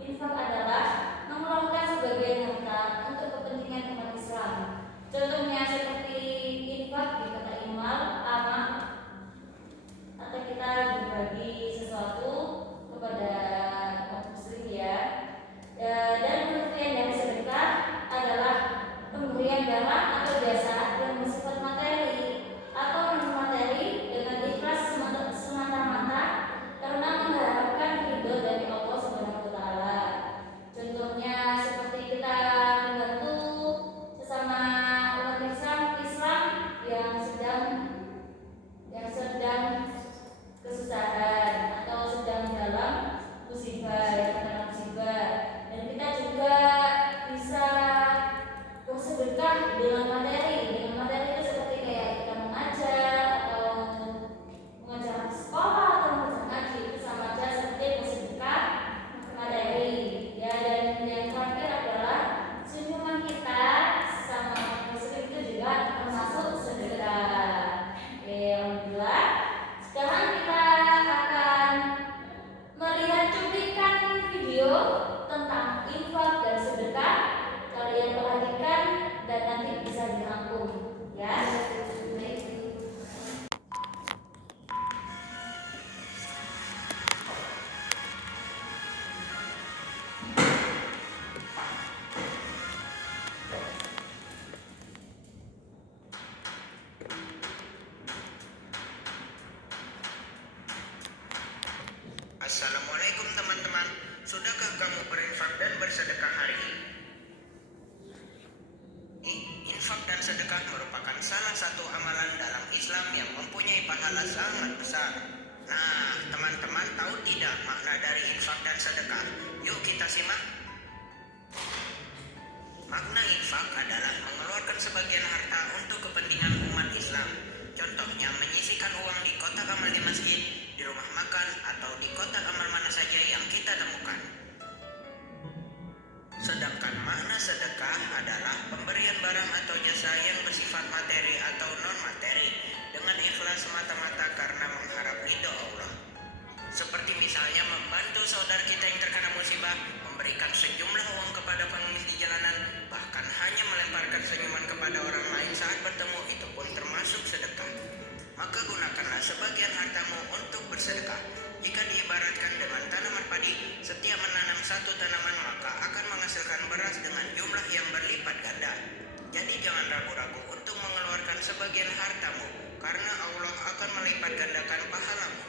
Infak adalah mengeluarkan sebagian harta untuk kepentingan umat Islam. Contohnya seperti infak di kota imal, amal, atau kita berbagi sesuatu kepada umat muslim ya. Dan pengertian dari sedekah adalah pemberian barang atau jasa yang bersifat materi atau non materi dengan ikhlas semata-mata karena mengharapkan ridho dari Allah Subhanahu wa taala. Contohnya seperti kita membantu sesama umat Islam yang sedang kesusahan atau sedang dalam musibah, yang terkena musibah. Dan kita juga bisa bersedekah dengan materi. Dengan materi itu seperti kayak kita mengajar atau mengajar sekolah atau mengajar ngaji, itu sama aja seperti bersedekah materi. Ya, dan yang terakhir adalah senyuman kita sama muslim itu juga termasuk sedekah. Oke, alhamdulillah. Sekarang kita akan melihat cuplikan video tentang infak dan sedekah. Kalian perhatikan dan nanti bisa dirangkum ya. Assalamualaikum teman-teman. Sudahkah kamu berinfak dan bersedekah hari ini? Infak dan sedekah merupakan salah satu amalan dalam Islam yang mempunyai pahala sangat besar. Nah, teman-teman tahu tidak makna dari infak dan sedekah? Yuk kita simak. Makna infak adalah mengeluarkan sebagian harta untuk kepentingan umat Islam. Contohnya menyisihkan uang di kotak amal di masjid, di rumah makan, atau di kotak amal mana saja yang kita temukan. Sedangkan makna sedekah adalah pemberian barang atau jasa yang bersifat materi atau non-materi dengan ikhlas semata-mata karena mengharap ridho Allah. Seperti misalnya membantu saudara kita yang terkena musibah, memberikan sejumlah uang kepada pengemis di jalanan, bahkan hanya melemparkan senyuman kepada orang lain saat bertemu, itu pun termasuk sedekah. Maka gunakanlah sebagian hartamu untuk bersedekah. Jika diibaratkan dengan tanaman padi, setiap menanam satu tanaman maka akan menghasilkan beras dengan jumlah yang berlipat ganda. Jadi jangan ragu-ragu untuk mengeluarkan sebagian hartamu, karena Allah akan melipat gandakan pahalamu.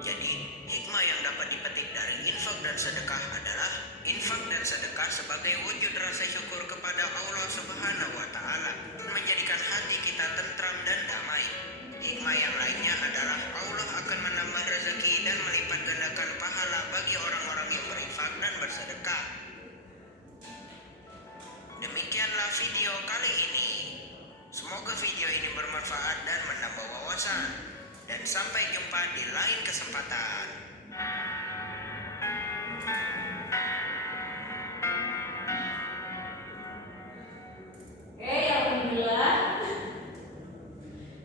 Jadi, hikmah yang dapat dipetik dari infak dan sedekah adalah infak dan sedekah sebagai wujud rasa syukur kepada Allah Subhanahu wa taala, menjadikan hati kita tentram dan damai. Hikmah yang lainnya adalah Allah akan menambah rezeki dan melipat gandakan pahala bagi orang-orang yang berinfak dan bersedekah. Demikianlah video kali ini. Semoga video ini bermanfaat dan menambah wawasan. Dan sampai jumpa di lain kesempatan. Oke, alhamdulillah.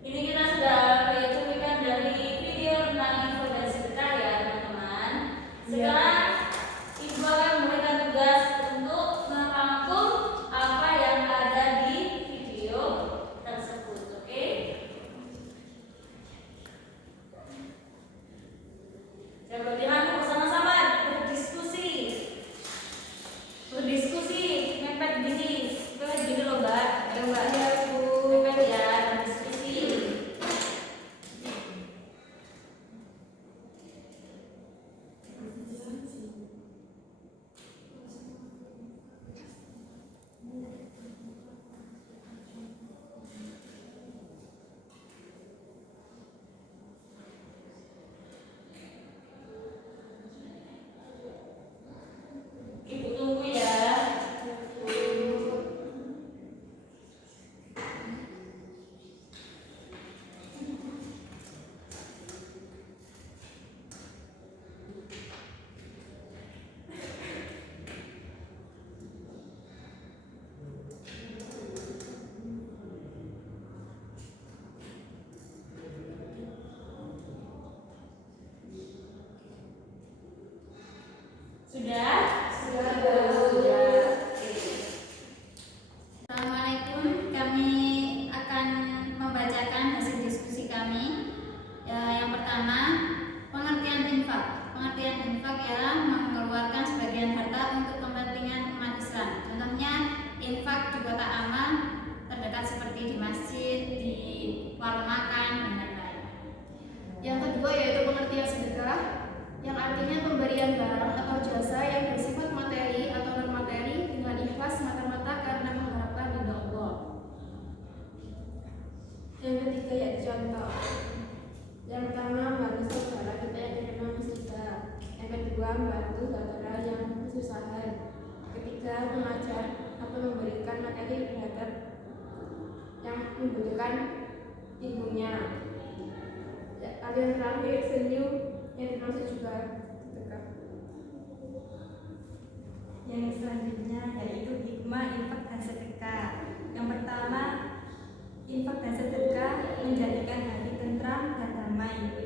Ini kita sudah lihat cuplikan dari video tentang infak dan sedekah ya teman-teman. Sekarang Ibu akan memberikan tugas untuk merangkum apa yang ada di video tersebut. Oke? Coba dirangkum bersama-sama, berdiskusi, mepet gini, mepet gini loh Mbak, ayo Mbak ya Bu, mepet ya, berdiskusi. Sudah? Assalamualaikum, kami akan membacakan hasil diskusi kami. Yang pertama, pengertian infak. Pengertian infak ialah mengeluarkan sebagian harta untuk kepentingan umat Islam. Contohnya, infak di kota amal terdekat seperti di masjid, di warung makan, dan lain-lain. Yang kedua yaitu pengertian sedekah, yang artinya pemberian barang atau jasa yang bersifat materi atau non materi dengan ikhlas semata-mata karena mengharapkan ridha Allah. Yang ketiga yaitu contoh. Yang pertama membantu saudara kita yang terkena musibah. Yang kedua membantu saudara yang kesusahan. Ketiga mengajar atau memberikan materi terhadap yang membutuhkan ibunya. Yang terakhir senyum yang termasuk juga sedekah. Yang selanjutnya yaitu hikmah infak dan sedekah. Yang pertama, infak dan sedekah menjadikan hati tentram dan damai.